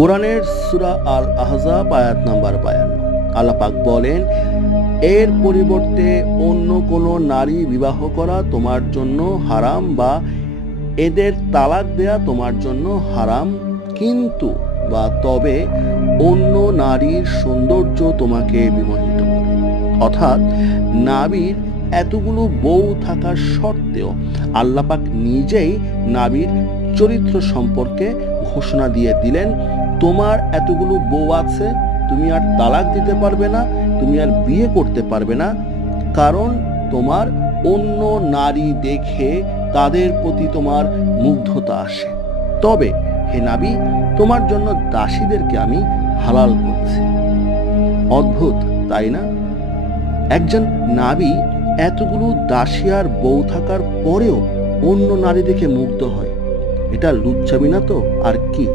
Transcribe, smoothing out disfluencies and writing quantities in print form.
কোরআনের সূরা আল আহজাব আয়াত নাম্বার 52 আল্লাহ পাক বলেন, এর পরিবর্তে অন্য কোনো নারী বিবাহ করা তোমার জন্য হারাম বা এদের তালাক দেয়া তোমার জন্য হারাম, কিন্তু বা তবে অন্য নারীর সৌন্দর্য তোমাকে বিমোহিত করে। অর্থাৎ নারীর এতগুলো বউ থাকার সত্ত্বেও আল্লাহ পাক নিজেই নারীর চরিত্র সম্পর্কে ঘোষণা দিয়ে দিলেন, তোমার এতগুলো বউ আছে, তুমি আর তালাক দিতে পারবে না, তুমি আর বিয়ে করতে পারবে না, কারণ তোমার অন্য নারী দেখে তাদের প্রতি তোমার মুগ্ধতা আসে। তবে হে নবী, তোমার জন্য দাসীদেরকে আমি হালাল করছি। অদ্ভুত, তাই না? একজন নবী এতগুলো দাসী আর বউ থাকার পরেও অন্য নারী দেখে মুগ্ধ হয়, এটা লুচ্ছামি না তো আর কি?